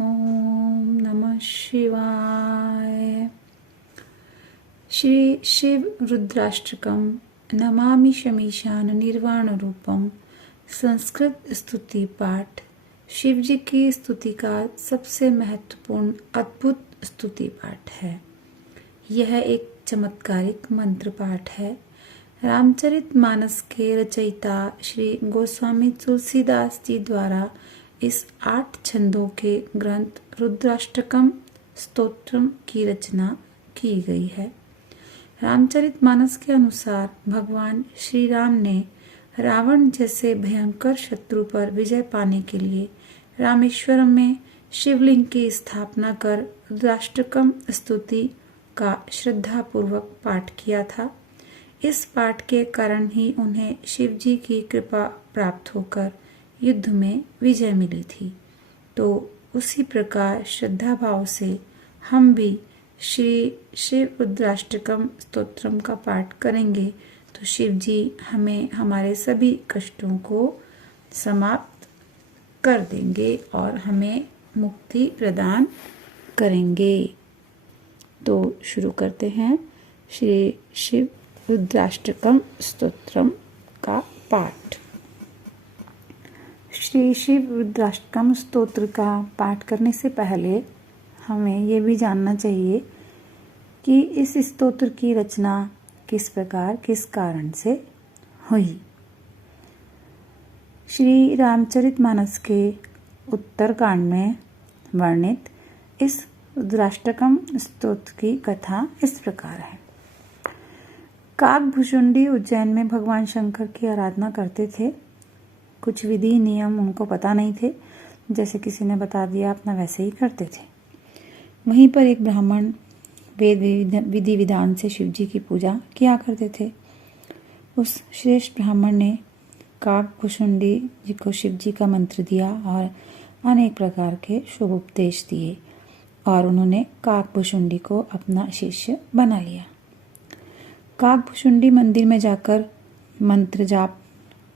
ओम नमः शिवाय। श्री शिव रुद्राष्टकम नमामि शमीशान निर्वाण रूपम। संस्कृत स्तुति पाठ। शिव जी की स्तुति का सबसे महत्वपूर्ण अद्भुत स्तुति पाठ है। यह एक चमत्कारिक मंत्र पाठ है। रामचरितमानस के रचयिता श्री गोस्वामी तुलसीदास जी द्वारा इस 8 छंदों के ग्रंथ रुद्राष्टकम स्तोत्रम की रचना की गई है। रामचरितमानस के अनुसार भगवान श्री राम ने रावण जैसे भयंकर शत्रु पर विजय पाने के लिए रामेश्वरम में शिवलिंग की स्थापना कर रुद्राष्टकम स्तुति का श्रद्धापूर्वक पाठ किया था। इस पाठ के कारण ही उन्हें शिव जी की कृपा प्राप्त होकर युद्ध में विजय मिली थी। तो उसी प्रकार श्रद्धा भाव से हम भी श्री शिव रुद्राष्टकम स्तोत्रम का पाठ करेंगे तो शिव जी हमें हमारे सभी कष्टों को समाप्त कर देंगे और हमें मुक्ति प्रदान करेंगे। तो शुरू करते हैं श्री शिव रुद्राष्टकम स्तोत्रम का पाठ। श्री शिव रुद्राष्टकम स्तोत्र का पाठ करने से पहले हमें ये भी जानना चाहिए कि इस स्तोत्र की रचना किस प्रकार किस कारण से हुई। श्री रामचरितमानस के उत्तरकांड में वर्णित इस रुद्राष्टकम स्तोत्र की कथा इस प्रकार है। काकभुशुंडी उज्जैन में भगवान शंकर की आराधना करते थे। कुछ विधि नियम उनको पता नहीं थे, जैसे किसी ने बता दिया अपना वैसे ही करते थे। वहीं पर एक ब्राह्मण वेद विधि विधान से शिव जी की पूजा किया करते थे। उस श्रेष्ठ ब्राह्मण ने काकभुशुंडी जी को शिव जी का मंत्र दिया और अनेक प्रकार के शुभ उपदेश दिए और उन्होंने काकभुशुंडी को अपना शिष्य बना लिया। काकभुशुंडी मंदिर में जाकर मंत्र जाप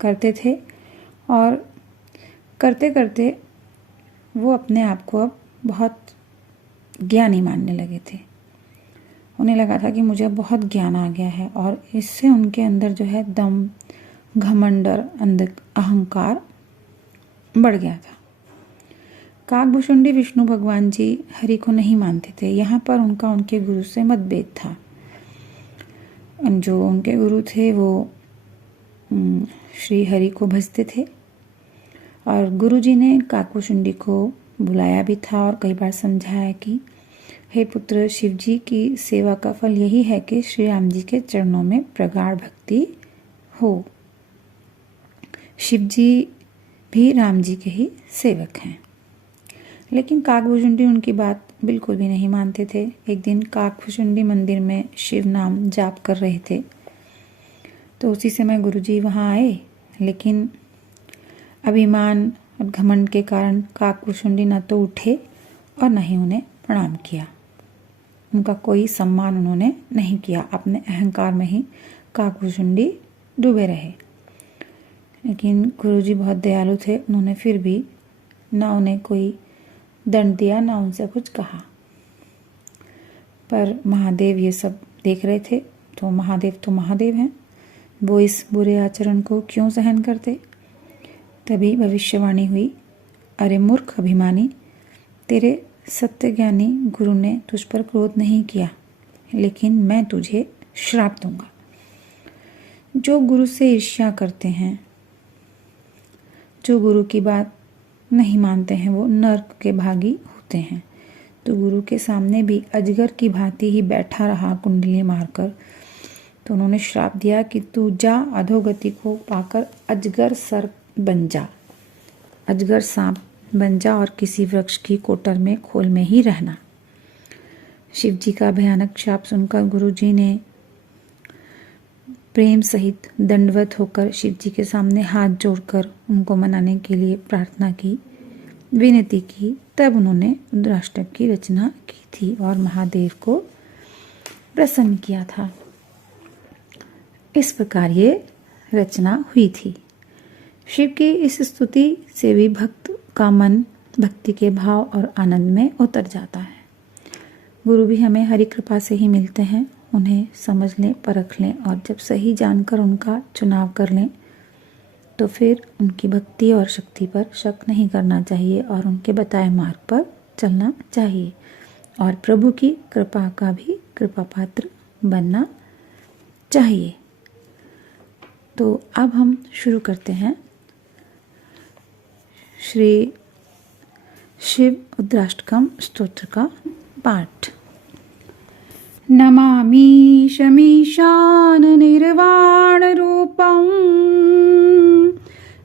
करते थे और करते करते वो अपने आप को अब बहुत ज्ञानी मानने लगे थे। उन्हें लगा था कि मुझे बहुत ज्ञान आ गया है और इससे उनके अंदर जो है दम, घमंड, अहंकार बढ़ गया था। काकभुशुंडी विष्णु भगवान जी हरि को नहीं मानते थे। यहाँ पर उनका उनके गुरु से मतभेद था। जो उनके गुरु थे वो श्री हरि को भजते थे और गुरुजी ने काकभुशुंडी को बुलाया भी था और कई बार समझाया कि हे पुत्र, शिव जी की सेवा का फल यही है कि श्री राम जी के चरणों में प्रगाढ़ भक्ति हो। शिव जी भी राम जी के ही सेवक हैं। लेकिन काकभुशुंडी उनकी बात बिल्कुल भी नहीं मानते थे। एक दिन काकभुशुंडी मंदिर में शिव नाम जाप कर रहे थे तो उसी समय गुरुजी वहाँ आए, लेकिन अभिमान और घमंड के कारण काकभुशुंडी न तो उठे और न ही उन्हें प्रणाम किया। उनका कोई सम्मान उन्होंने नहीं किया। अपने अहंकार में ही काकभुशुंडी डूबे रहे। लेकिन गुरुजी बहुत दयालु थे। उन्होंने फिर भी ना उन्हें कोई दंड दिया ना उनसे कुछ कहा। पर महादेव ये सब देख रहे थे। तो महादेव हैं, वो इस बुरे आचरण को क्यों सहन करते। तभी भविष्यवाणी हुई, अरे मूर्ख अभिमानी, तेरे सत्य ज्ञानी गुरु ने तुझ पर क्रोध नहीं किया, लेकिन मैं तुझे श्राप दूंगा। जो गुरु से ईर्ष्या करते हैं, जो गुरु की बात नहीं मानते हैं, वो नर्क के भागी होते हैं। तो गुरु के सामने भी अजगर की भांति ही बैठा रहा कुंडली मारकर। तो उन्होंने श्राप दिया कि तू जा, अधोगति को पाकर अजगर सर्प बन जा, अजगर सांप बन जा और किसी वृक्ष की कोटर में खोल में ही रहना। शिव जी का भयानक श्राप सुनकर गुरु जी ने प्रेम सहित दंडवत होकर शिव जी के सामने हाथ जोड़कर उनको मनाने के लिए प्रार्थना की, विनती की। तब उन्होंने रुद्राष्टक की रचना की थी और महादेव को प्रसन्न किया था। इस प्रकार ये रचना हुई थी। शिव की इस स्तुति से भी भक्त का मन भक्ति के भाव और आनंद में उतर जाता है। गुरु भी हमें हरि कृपा से ही मिलते हैं। उन्हें समझ लें, परख लें और जब सही जानकर उनका चुनाव कर लें तो फिर उनकी भक्ति और शक्ति पर शक नहीं करना चाहिए और उनके बताए मार्ग पर चलना चाहिए और प्रभु की कृपा का भी कृपा पात्र बनना चाहिए। तो अब हम शुरू करते हैं श्री शिव रुद्राष्टकम स्तोत्र का पाठ। नमामि शमीशान निर्वाण रूपं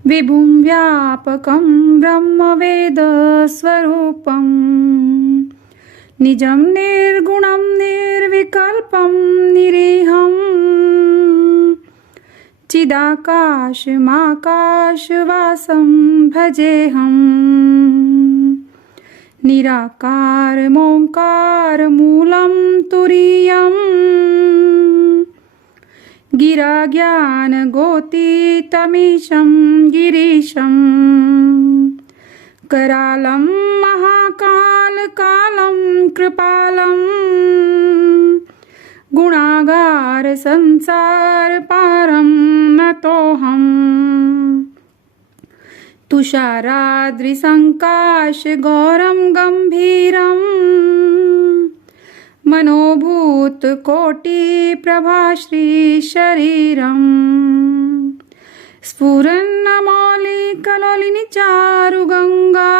विभुं व्यापकं ब्रह्मवेद स्वरूपं निजं निर्गुणं निर्विकल्पं निरीहं चिदाकाशमाकाशवासं भजेऽहम् निराकारमोङ्कारमूलं तुरीयं गिराज्ञानगोतीतमीशं गिरीशं करालं महाकालकालं कृपालं गुणागारसंसारपारं नतोऽहम् तुषाराद्रिसङ्काशगौरं गम्भीरं मनोभूतकोटिप्रभाश्रीशरीरं स्फुरन्नमौलिकलोलिनिचारुगङ्गा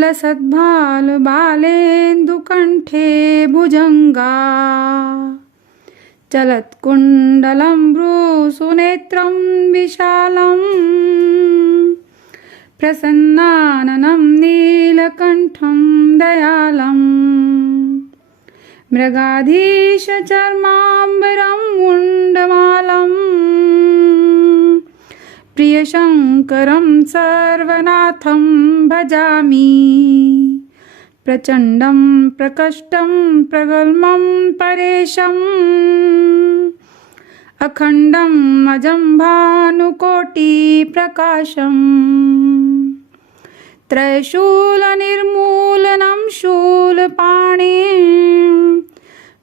लसद्भालबालेन्दुकण्ठे भुजङ्गा चलत्कुण्डलं भ्रूसुनेत्रं विशालं प्रसन्नाननं नीलकण्ठं दयालं मृगाधीशचर्माम्बरं मुण्डमालं प्रियशङ्करं सर्वनाथं भजामि प्रचण्डं प्रकष्टं प्रगल्मं परेशम् अखण्डम् अजं भानुकोटिप्रकाशम् त्रयशूलनिर्मूलनं शूलपाणिं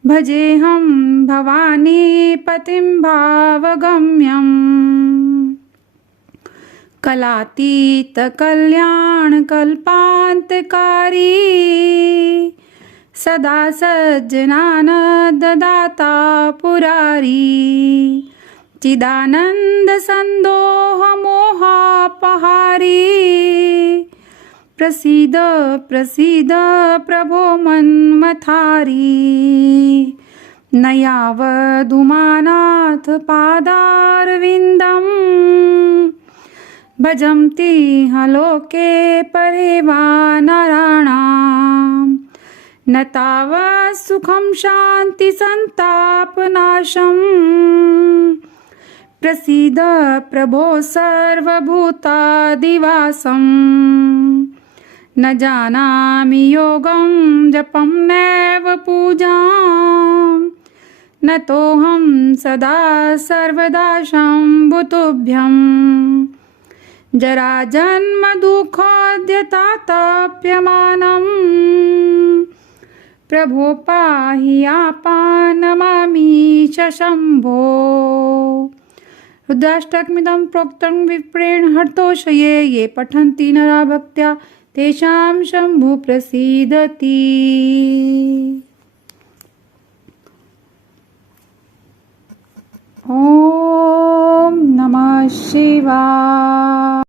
भजेऽहं भवानीपतिं भावगम्यम् कलातीतकल्याणकल्पान्तकारी सदा सज्जनानन्ददाता पुरारी चिदानन्दसन्दोहमोहापहारी प्रसीद प्रसीद प्रभो मन्मथारी न यावदुमानाथ पादारविन्दम् भजन्ति लोके परे वा नराणाम् न तावत् सुखं शान्ति सन्तापनाशम् प्रसीद प्रभो सर्वभूतादिवासम् न जानामि योगं जपं नैव पूजां न तोऽहं सदा सर्वदा शम्भुतुभ्यम् जराजन्मदुःखोद्यतातप्यमानम् प्रभो पाहि आपानमामि च शम्भो। रुद्राष्टकमिदं प्रोक्तं विप्रेण हर्तोषये ये पठन्ति नरा भक्त्या तेषां शम्भु प्रसीदति। ॐ नमः शिवाय।